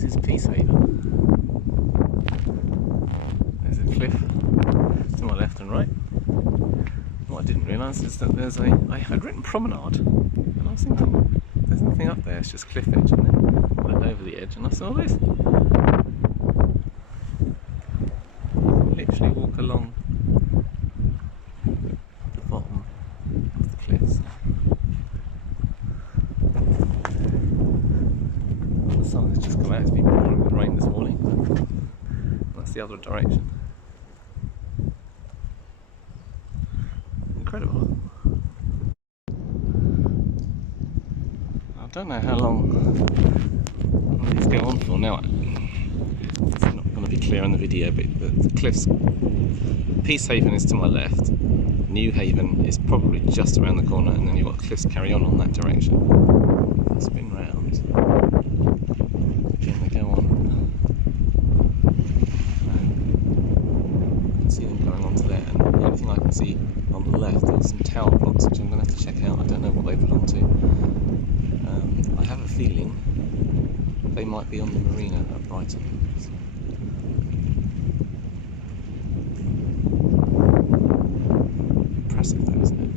This is Peacehaven. There's a cliff to my left and right. What I didn't realise is that I had written promenade, and I was thinking there's nothing up there, it's just cliff edge, and then I went over the edge and I saw this. Literally walk along the bottom of the cliffs. The sun has just come out, it's been pouring with rain this morning. That's the other direction. Incredible. I don't know how long these go on for now. It's not going to be clear in the video, but the cliffs, Peacehaven is to my left, Newhaven is probably just around the corner, and then you've got cliffs carry on that direction. I'll spin round. Again, they go on. I can see them going on to there, and the only thing I can see on the left are some tower blocks, which I'm going to have to check out. I don't know what they belong to. I have a feeling they might be on the marina at Brighton. Impressive though, isn't it?